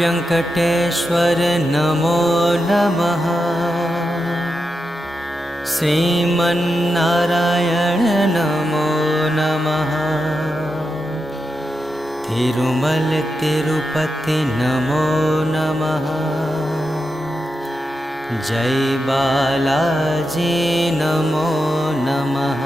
व्यङ्कटेश्वर नमो नमः। श्रीमन्नारायण नमो नमः। तिरुमल तिरुपति नमो नमः। जय बालाजी नमो नमः।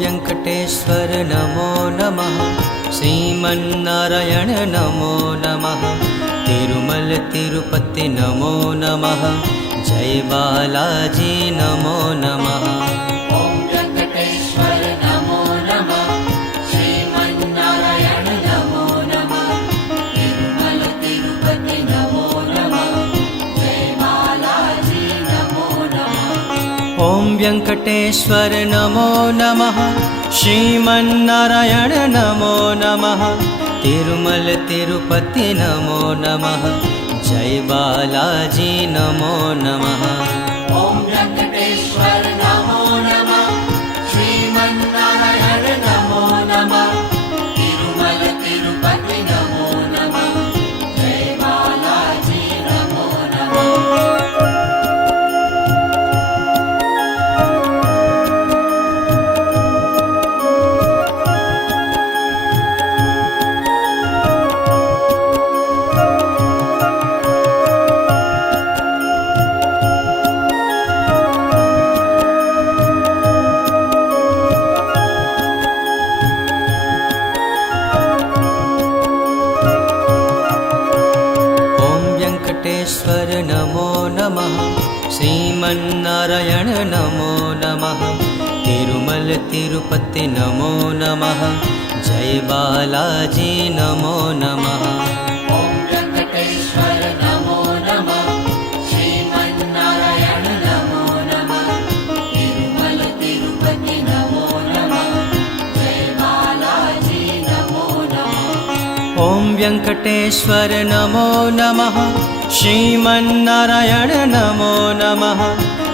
वेङ्कटेश्वर नमो नमः। श्रीमन्नारायण नमो नमः। तिरुमल तिरुपति नमो नमः। जय बालाजी नमो नमः। ओम वेंकटेश्वर नमो नमः। श्रीमन्नारायण नमो नमः। तिरुमल तिरुपति नमो नमः। जय बालाजी नमो नमः। ओम वेङ्कटेश्वर नमो नमः। श्रीमन्नारायण नमो नमः। तिरुमल तिरुपति नमो नमः। जय बालाजी नमो नमः। ओम वेंकटेश्वर नमो नमः। श्रीमन्नारायण नमो नमः। तिरुमल तिरुपति नमो नमः। जय बालाजी नमो नमः। वेङ्कटेश्वर नमो नमः। श्रीमन्नारायण नमो नमः। तिरुमल तिरुपति नमो नमः। जय बालाजी नमो नमः। ओम वेंकटेश्वर नमो नमः। श्रीमन्नारायण नमो नमः। तिरुमल तिरुपति नमो नमः। जय बालाजी नमो नमः। ओम वेङ्कटेश्वर नमो नमः। श्रीमन्नारायण नमो नमः।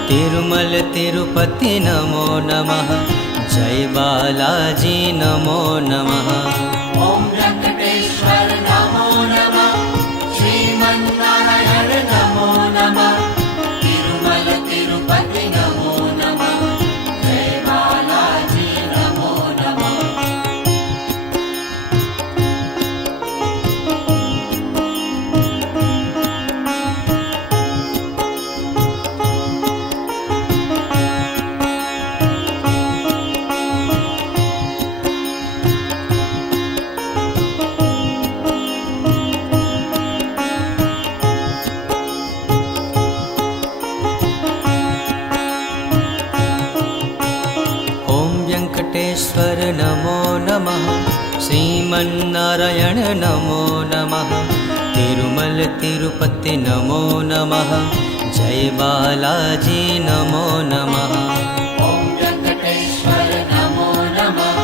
तिरुमल तिरुपति नमो नमः। जय बालाजी नमो नमः। ओम वेंकटेश्वर नमो नमः। श्रीमन्नारायण नमो नमः। तिरुमल तिरुपति नमो नमः। जय बालाजी नमो नमः। वेङ्कटेश्वर नमो नमः। श्रीमन्नारायण नमो नमः। तिरुमल तिरुपति नमो नमः। जय बालाजी नमो नमः। ओम वेंकटेश्वर नमो नमः।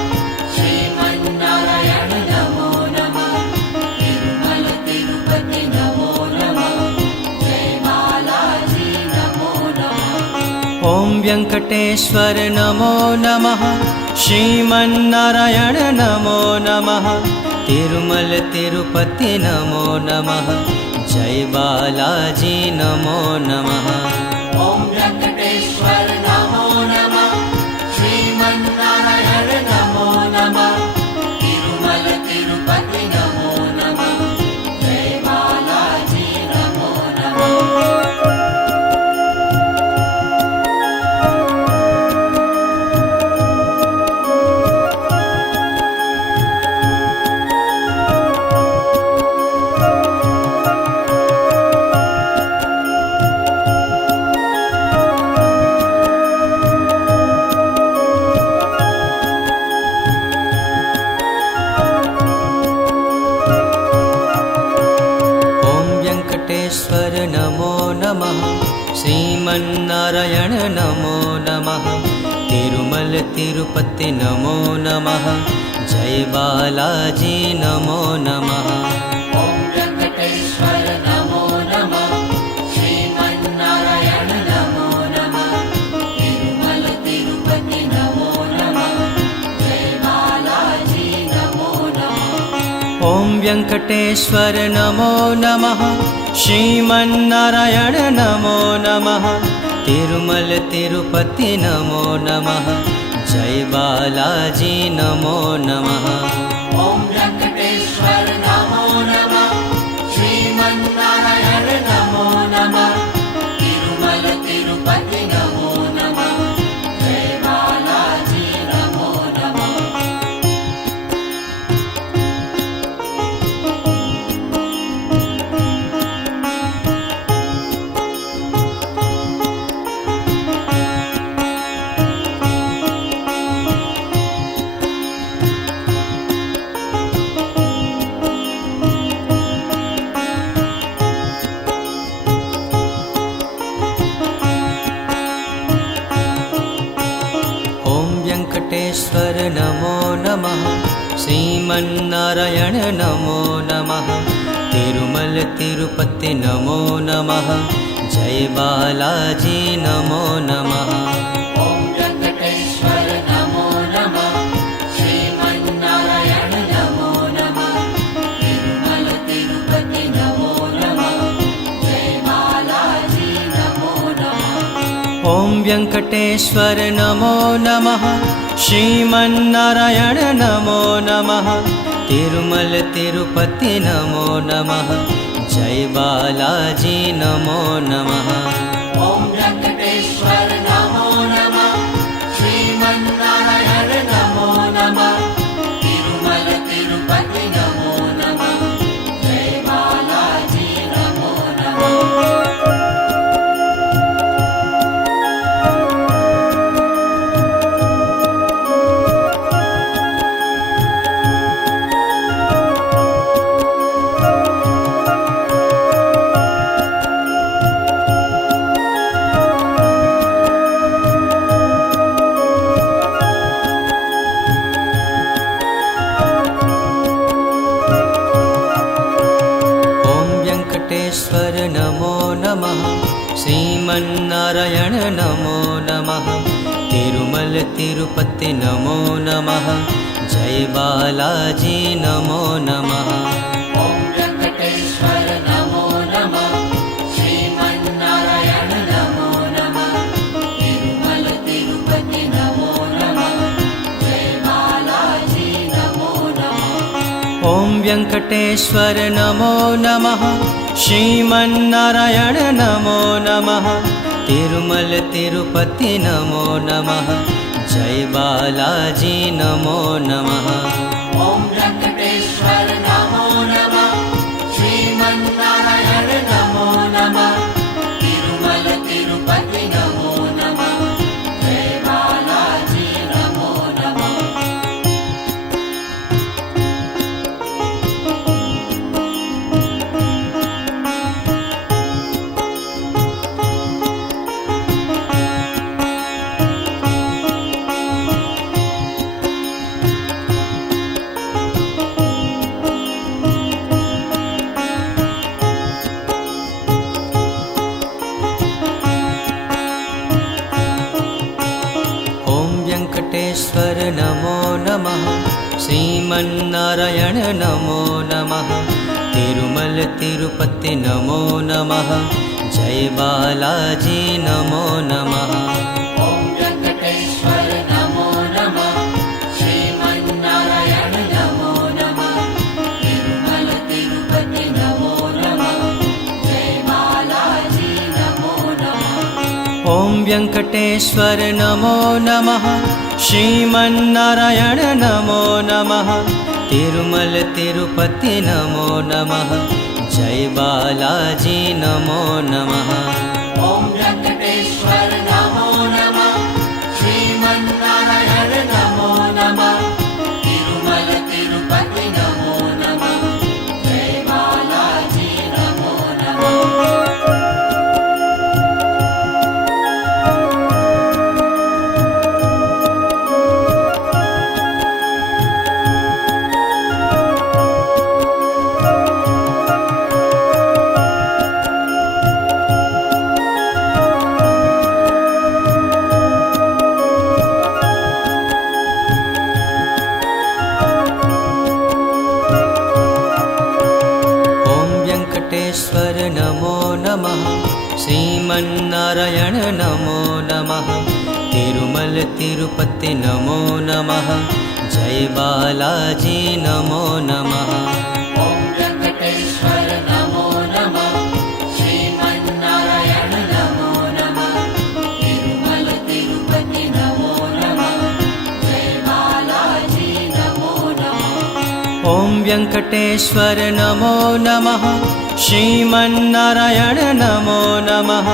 श्रीमन्नारायण नमो नमः। तिरुमल तिरुपति नमो नमः। जय बालाजी नमो नमः। ओम वेङ्कटेश्वर नमो नमः। श्रीमन्नारायण नमो नमः। तिरुमल तिरुपति नमो नमः। जय बालाजी नमो नमः। ओम वेंकटेश्वर नमो नमः। श्रीमन्नारायण नमो नमः। तिरुमल तिरुपति नमो नमः। जय बालाजी नमो नमः। वेङ्कटेश्वर नमो नमः। श्रीमन्नारायण नमो नमः। तिरुमल तिरुपति नमो नमः। जय बालाजी नमो नमः। ॐ वेङ्कटेश्वर नमो नमः। श्रीमन्नारायण नमो नमः। तिरुमल तिरुपति नमो नमः। जय बालाजी नमो नमः। ॐ वेङ्कटेश्वर नमो नमः। श्रीमन्नारायण नमो नमः। तिरुमल तिरुपति नमो नमः। जय बालाजी नमो नमः। ॐ वेङ्कटेश्वर नमो नमः। श्रीमन्नारायण नमो नमः। तिरुमल तिरुपति नमो नमः। जय बालाजी नमो नमः। वेङ्कटेश्वर नमो नमः। श्रीमन्नारायण नमो नमः। तिरुमल तिरुपति नमो नमः। जय बालाजी नमो नमः। ॐ वेङ्कटेश्वर नमो नमः। श्रीमन्नारायण नमो नमः। तिरुमल तिरुपति नमो नमः। जय बालाजी नमो नमः। ॐ वेङ्कटेश्वर नमो नमः। श्रीमन्नारायण नमो नमः। तिरुमल तिरुपति नमो नमः। जय बालाजी नमो नमः। ॐ वेङ्कटेश्वर नमो नमः। श्रीमन्नारायण नमो नमः। तिरुमल तिरुपति नमो नमः। जय बालाजी नमो नमः। वेङ्कटेश्वर नमो नमः। श्रीमन्नारायण नमो नमः। तिरुमल तिरुपति नमो नमः। जय बालाजी नमो नमः। ॐ वेङ्कटेश्वर नमो नमः। श्रीमन्नारायण नमो नमः। तिरुमल तिरुपति नमो नमः। जय बालाजी नमो नमः। ॐ वेङ्कटेश्वर नमो नमः। श्रीमन्नारायण नमो नमः। तिरुमल तिरुपति नमो नमः। जय बालाजी नमो नमः। ॐ वेङ्कटेश्वर नमो नमः। श्रीमन्नारायण नमो नमः। तिरुमल तिरुपति नमो नमः। जय बालाजी नमो नमः। वेङ्कटेश्वर नमो नमः। श्रीमन्नारायण नमो नमः। तिरुमल तिरुपति नमो नमः। जय बालाजी नमो नमः। ॐ वेङ्कटेश्वर नमो नमः। श्रीमन्नारायण नमो नमः। तिरुमल तिरुपति नमो नमः। जय बालाजी नमो नमः। ॐ वेङ्कटेश्वर नमो नमः। श्रीमन्नारायण नमो नमः। तिरुमल तिरुपति नमो नमः। जय बालाजी नमो नमः। ॐ वेङ्कटेश्वर नमो नमः। श्रीमन्नारायण नमो नमः। तिरुमल तिरुपति नमो नमः। जय बालाजी नमो नमः। श्रीमन्नारायण नमो नमः तिरुमल तिरुपति नमो नमः जय बालाजी नमो नमः ॐ वेङ्कटेश्वर नमो नमः श्रीमन्नारायण नमो नमः तिरुमल तिरुपति नमो नमः जय बालाजी नमो नमः ॐ वेङ्कटेश्वर नमो नमः श्रीमन्नारायण नमो नमः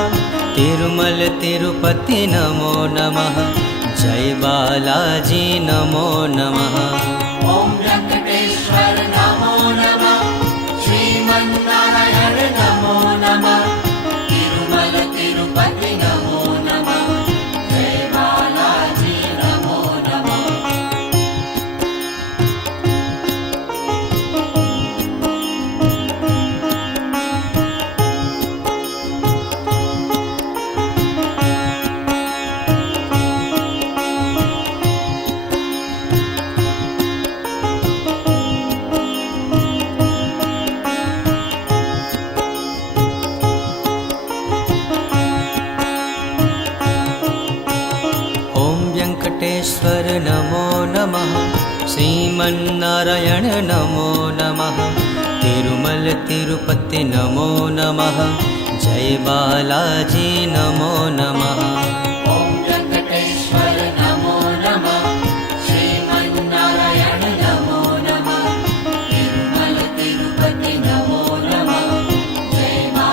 तिरुमल तिरुपति नमो नमः जय बालाजी नमो नमः ॐ वेङ्कटेश्वर नमो नमः श्रीमन्नारायण नमो नमः तिरुमल तिरुपति नमो नमः जय बालाजी नमो नमः ॐ वेङ्कटेश्वर नमो नमः श्रीमन्नारायण नमो नमः तिरुमल तिरुपति नमो नमः जय बालाजी नमो नमः ॐ वेङ्कटेश्वर नमो नमः श्रीमन्नारायण नमो नमः तिरुमल तिरुपति नमो नमः जय बालाजी नमो नमः ॐ वेङ्कटेश्वर नमो नमः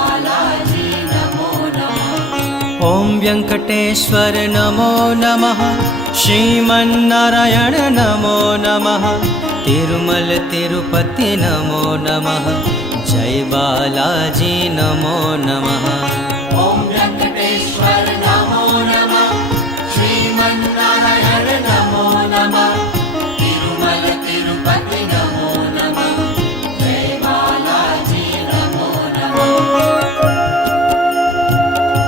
श्रीमन्नारायण नमो नमः तिरुमल तिरुपति नमो नमः जय बालाजी नमो नमः ॐ वेङ्कटेश्वर नमो नमः श्रीमन्नारायण नमो नमः तिरुमल तिरुपति नमो नमः जय बालाजी नमो नमः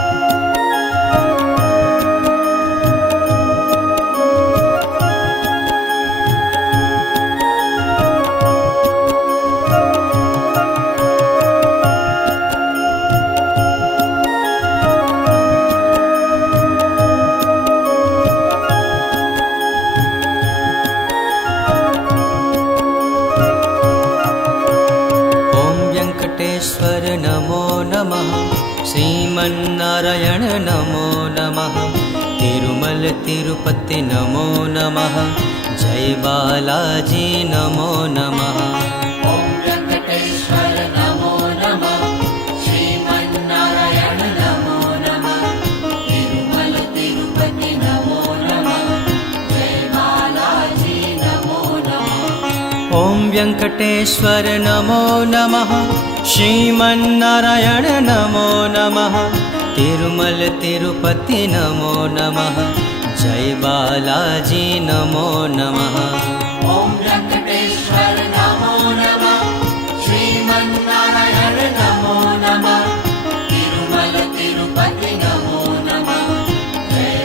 ॐ वेङ्कटेश्वर नमो नमः श्रीमन्नारायण नमो नमः तिरुमल तिरुपति नमो नमः जय बालाजी नमो नमः ॐ वेङ्कटेश्वर नमो नमः श्रीमन्नारायण नमो नमः तिरुमल तिरुपति नमो नमः जय बालाजी नमो नमः ॐ वेङ्कटेश्वर नमो नमः श्रीमन्नारायण नमो नमः तिरुमल तिरुपति नमो नमः जय बालाजी नमो नमः ॐ वेङ्कटेश्वर नमो नमः श्रीमन्नारायण नमो नमः तिरुमल तिरुपति नमो नमः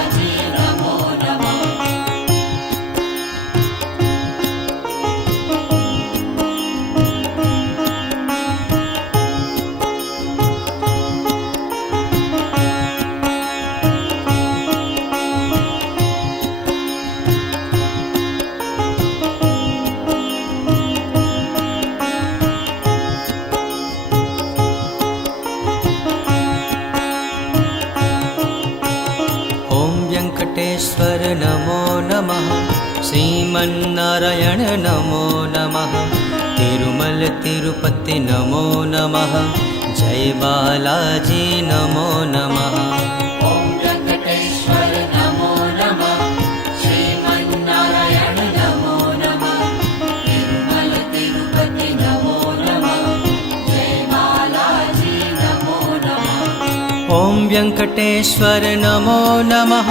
जय बालाजी नमो नमः ॐ वेङ्कटेश्वर नमो नमः श्रीमन्नारायण नमो नमः तिरुमल तिरुपति नमो नमः जय बालाजी नमो नमः ॐ वेङ्कटेश्वर नमो नमः श्रीमन्नारायण नमो नमः तिरुमल तिरुपति नमो नमः जय बालाजी नमो नमः ॐ वेङ्कटेश्वर नमो नमः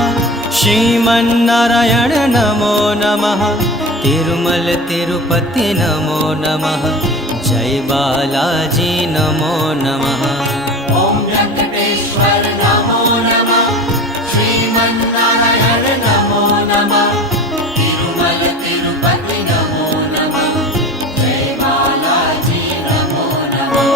श्रीमन्नारायण नमो नमः तिरुमल तिरुपति नमो नमः जय बालाजी नमो नमः ॐ वेङ्कटेश्वर नमो नमः श्रीमन्नारायण नमो नमः तिरुमल तिरुपति नमो नमः जय बालाजी नमो नमः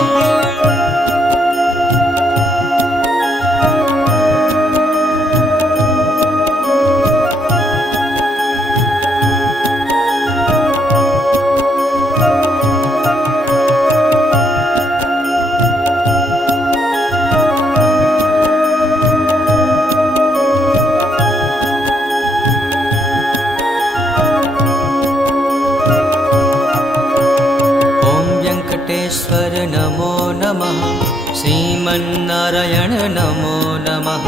श्रीमन्नारायण नमो नमः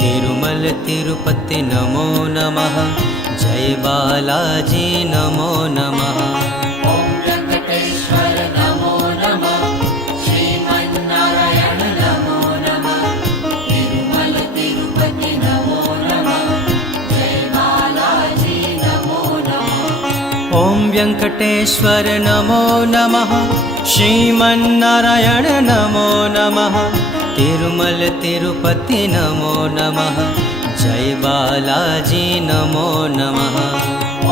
तिरुमल तिरुपति नमो नमः जय बालाजी नमो नमः ॐ वेङ्कटेश्वर नमो नमः श्रीमन्नारायण नमो नमः तिरुमल तिरुपति नमो नमः जय बालाजी नमो नमः ॐ वेङ्कटेश्वर नमो नमः श्रीमन्नारायण नमो नमः तिरुमल तिरुपति नमो नमः जय बालाजी नमो नमः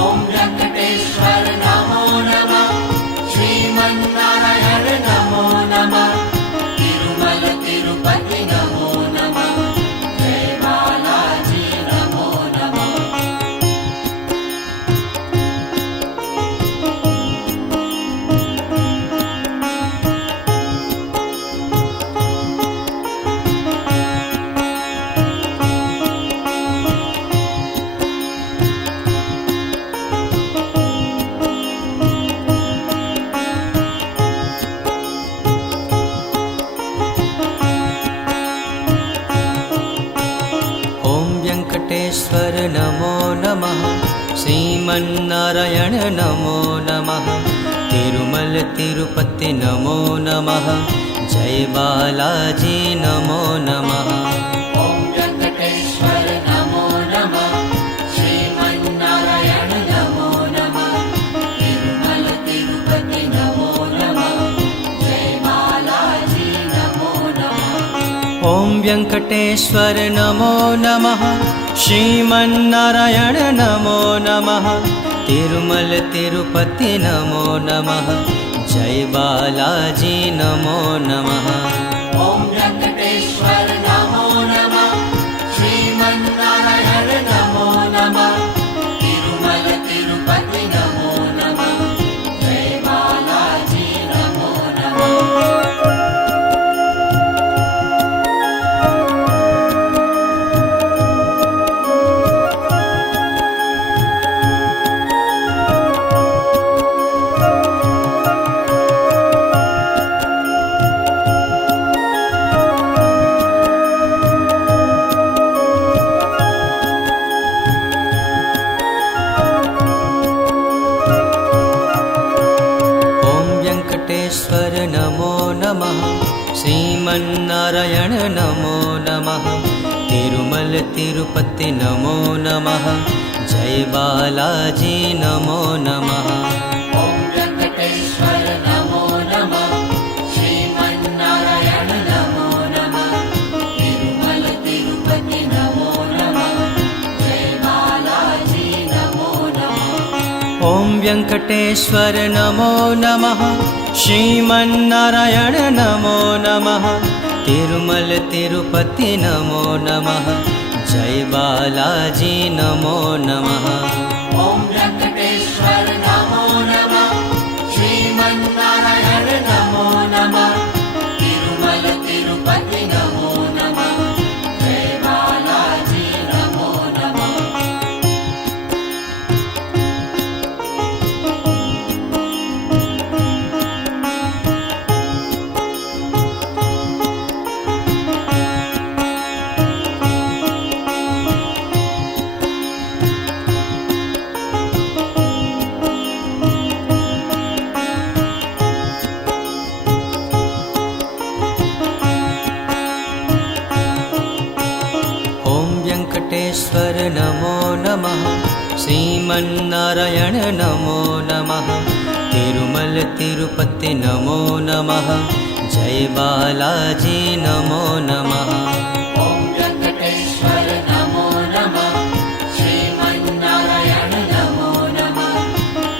ॐ वेङ्कटेश्वर नमो नमः श्रीमन्नारायण नमो नमः तिरुमल तिरुपति नमो नमः जय बालाजी नमो नमः ॐ वेङ्कटेश्वर नमो नमः श्रीमन्नारायण नमो नमः तिरुमल तिरुपति नमो नमः जय बालाजी नमो नमः ॐ वेङ्कटेश्वर नमो नमः श्रीमन्नारायण नमो नमः तिरुमल तिरुपति नमो नमः जय बालाजी नमो नमः ॐ वेङ्कटेश्वर नमो नमः श्रीमन्नारायण नमो नमः तिरुमल तिरुपति नमो नमः जय बालाजी नमो नमः ॐ वेङ्कटेश्वर नमो नमः श्रीमन्नारायण नमो नमः तिरुमल तिरुपति नमो नमः जय बालाजी नमो नमः ॐ वेङ्कटेश्वर नमो नमः श्रीमन्नारायण नमो नमः तिरुमल तिरुपति नमो नमः जय बालाजी नमो नमः ॐ वेङ्कटेश्वर नमो नमः श्रीमन्नारायण नमो नमः तिरुमल तिरुपति नमो नमः जय बालाजी नमो नमः ॐ वेङ्कटेश्वर नमो नमः श्रीमन्नारायण नमो नमः तिरुमल तिरुपति नमो नमः जय बालाजी नमो नमः ॐ वेङ्कटेश्वर नमो नमः श्रीमन्नारायण नमो नमः तिरुमल तिरुपति नमो नमः जय बालाजी नमो नमः ॐ वेङ्कटेश्वर नमो नमः श्रीमन्नारायण नमो नमः तिरुमल तिरुपति नमो नमः जय बालाजी नमो नमः ॐ वेङ्कटेश्वर नमो नमः श्रीमन्नारायण नमो नमः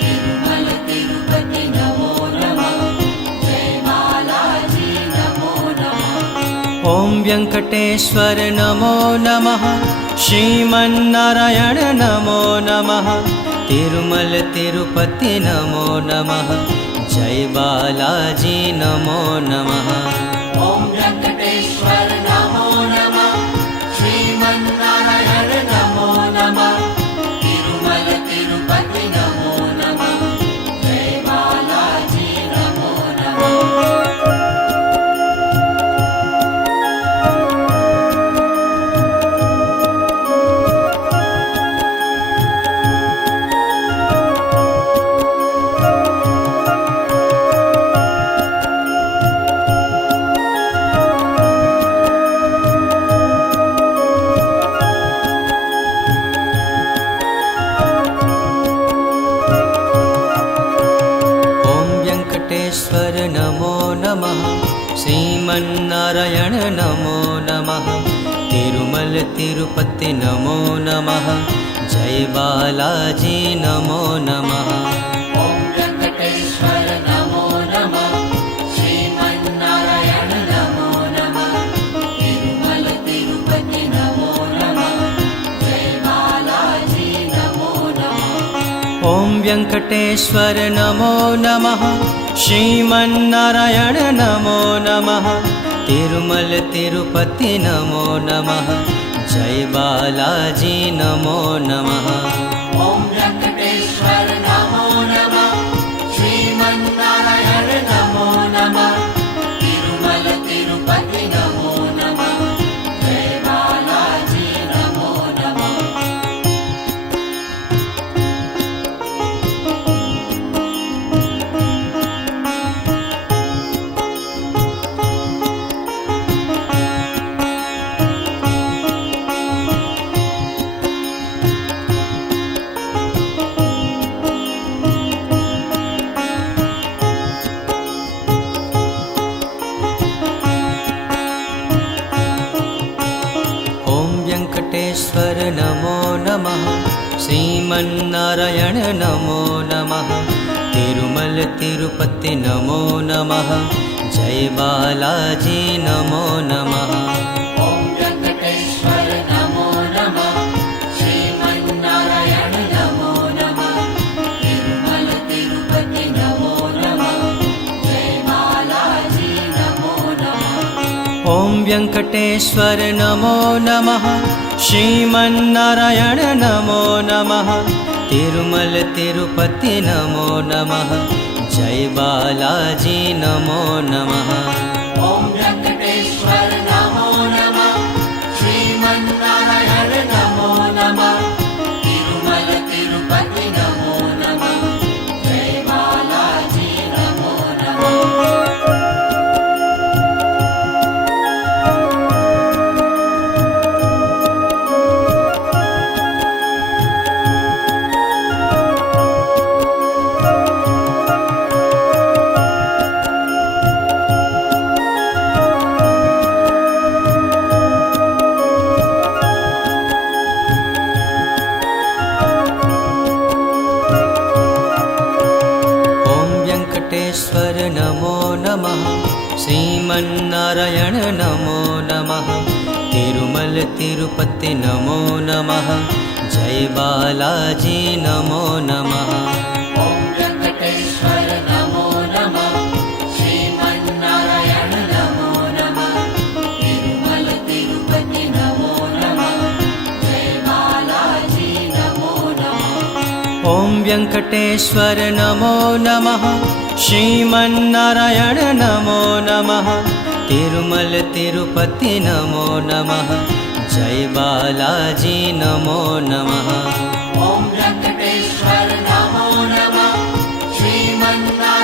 तिरुमल तिरुपति नमो नमः जय बालाजी नमो नमः ॐ वेङ्कटेश्वर नमो नमः श्रीमन्नारायण नमो नमः तिरुमल तिरुपति नमो नमः जय बालाजी नमो नमः ॐ वेङ्कटेश्वर नमो नमः श्रीमन्नारायण नमो नमः तिरुमल तिरुपति नमो नमः जय बालाजी नमो नमः श्रीमन्नारायण नमो नमः तिरुमल तिरुपति नमो नमः जय बालाजी नमो नमः ॐ वेङ्कटेश्वर नमो नमः श्रीमन्नारायण नमो नमः तिरुमल तिरुपति नमो नमः जय बालाजी नमो नमः ॐ वेङ्कटेश्वर नमो नमः श्रीमन्नारायण नमो नमः तिरुमल तिरुपति नमो नमः जय बालाजी नमो नमः ॐ वेङ्कटेश्वर नमो नमः श्रीमन्नारायण नमो नमः तिरुमल तिरुपति नमो नमः जय बालाजी नमो नमः ॐ वेङ्कटेश्वर नमो नमः श्रीमन्नारायण नमो नमः तिरुमल तिरुपति नमो नमः जय बालाजी नमो नमः ॐ वेङ्कटेश्वर नमो नमः श्रीमन्नारायण नमो नमः तिरुमल तिरुपति नमो नमः जय बालाजी नमो नमः ॐ वेङ्कटेश्वर नमो नमः श्रीमन्नारायण नमो नमः तिरुमल तिरुपति नमो नमः जय बालाजी नमो नमः ॐ वेङ्कटेश्वर नमो नमः श्रीमन्नारायण नमो नमः तिरुमल तिरुपति नमो नमः जय बालाजी नमो नमः ॐ वेङ्कटेश्वर नमो नमः श्रीमन्नारायण नमो नमः तिरुमल तिरुपति नमो नमः जय बालाजी नमो नमः ॐ वेङ्कटेश्वर नमो नमः श्रीमन्नारायण नमो नमः तिरुमल तिरुपति नमो नमः जय बालाजी नमो नमः ॐ वेङ्कटेश्वर नमो नमः श्रीमन्नारायण नमो नमः तिरुमल तिरुपति नमो नमः जय बालाजी नमो नमः ॐ वेङ्कटेश्वर नमो नमः श्रीमन्नारायण